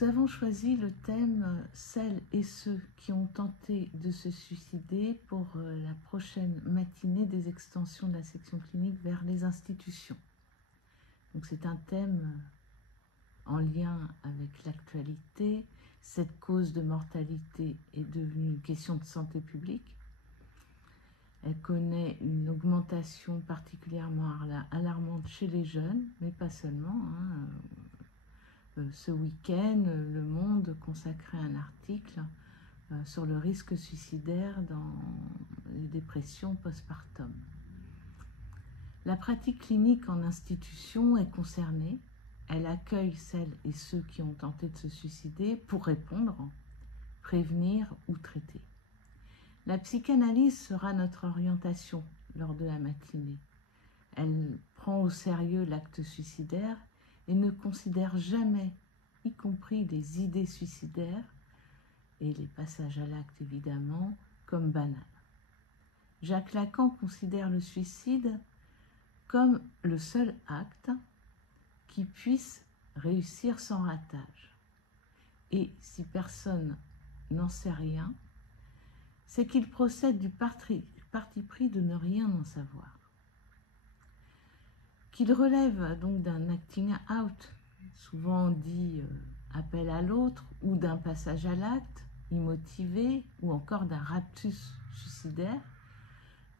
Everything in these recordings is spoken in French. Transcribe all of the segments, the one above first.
Nous avons choisi le thème « Celles et ceux qui ont tenté de se suicider » pour la prochaine matinée des extensions de la section clinique vers les institutions. Donc c'est un thème en lien avec l'actualité. Cette cause de mortalité est devenue une question de santé publique. Elle connaît une augmentation particulièrement alarmante chez les jeunes, mais pas seulement. Ce week-end, Le Monde consacrait un article sur le risque suicidaire dans les dépressions postpartum. La pratique clinique en institution est concernée. Elle accueille celles et ceux qui ont tenté de se suicider pour répondre, prévenir ou traiter. La psychanalyse sera notre orientation lors de la matinée. Elle prend au sérieux l'acte suicidaire et ne considère jamais, y compris les idées suicidaires et les passages à l'acte évidemment, comme banals. Jacques Lacan considère le suicide comme le seul acte qui puisse réussir sans ratage. Et si personne n'en sait rien, c'est qu'il procède du parti pris de ne rien en savoir. Qu'il relève donc d'un acting out, souvent on dit appel à l'autre, ou d'un passage à l'acte, immotivé, ou encore d'un raptus suicidaire,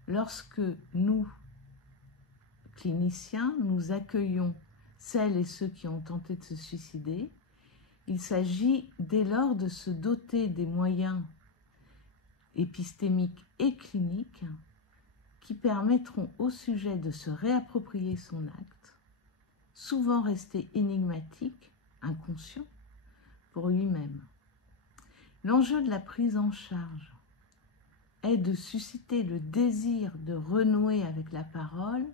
lorsque nous, cliniciens, nous accueillons celles et ceux qui ont tenté de se suicider, il s'agit dès lors de se doter des moyens épistémiques et cliniques qui permettront au sujet de se réapproprier son acte, souvent resté énigmatique, inconscient, pour lui-même. L'enjeu de la prise en charge est de susciter le désir de renouer avec la parole,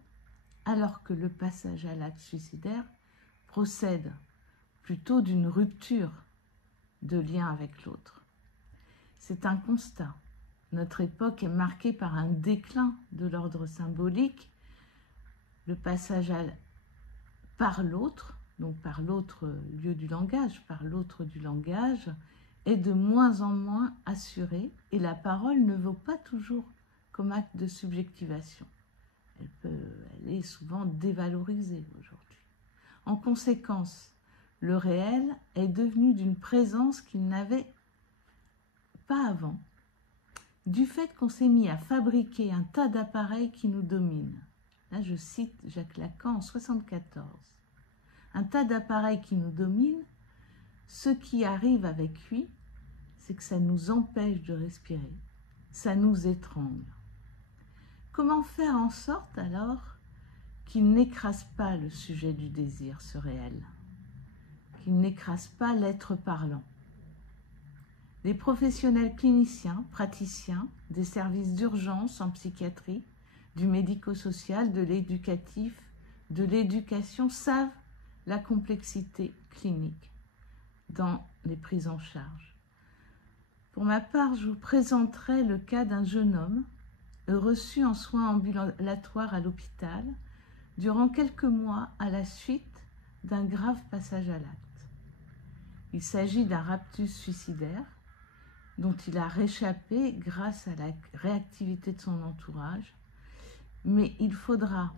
alors que le passage à l'acte suicidaire procède plutôt d'une rupture de lien avec l'autre. C'est un constat. Notre époque est marquée par un déclin de l'ordre symbolique. Le passage par l'autre, donc par l'autre lieu du langage, par l'autre du langage, est de moins en moins assuré et la parole ne vaut pas toujours comme acte de subjectivation. Elle est souvent dévalorisée aujourd'hui. En conséquence, le réel est devenu d'une présence qu'il n'avait pas avant, du fait qu'on s'est mis à fabriquer un tas d'appareils qui nous dominent. Là, je cite Jacques Lacan en 1974. Un tas d'appareils qui nous dominent, ce qui arrive avec lui, c'est que ça nous empêche de respirer, ça nous étrangle. Comment faire en sorte alors qu'il n'écrase pas le sujet du désir, ce réel, qu'il n'écrase pas l'être parlant? Les professionnels cliniciens, praticiens, des services d'urgence en psychiatrie, du médico-social, de l'éducatif, de l'éducation savent la complexité clinique dans les prises en charge. Pour ma part, je vous présenterai le cas d'un jeune homme reçu en soins ambulatoires à l'hôpital durant quelques mois à la suite d'un grave passage à l'acte. Il s'agit d'un raptus suicidaire dont il a réchappé grâce à la réactivité de son entourage, mais il faudra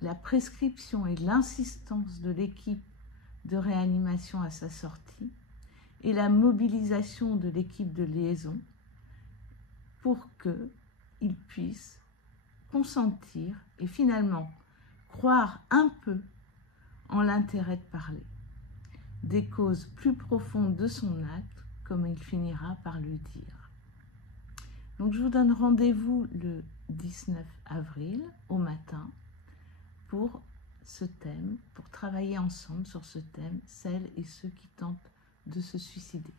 la prescription et l'insistance de l'équipe de réanimation à sa sortie et la mobilisation de l'équipe de liaison pour qu'il puisse consentir et finalement croire un peu en l'intérêt de parler, des causes plus profondes de son acte, comme il finira par le dire. Donc je vous donne rendez-vous le 19 avril au matin pour ce thème, pour travailler ensemble sur ce thème, celles et ceux qui tentent de se suicider.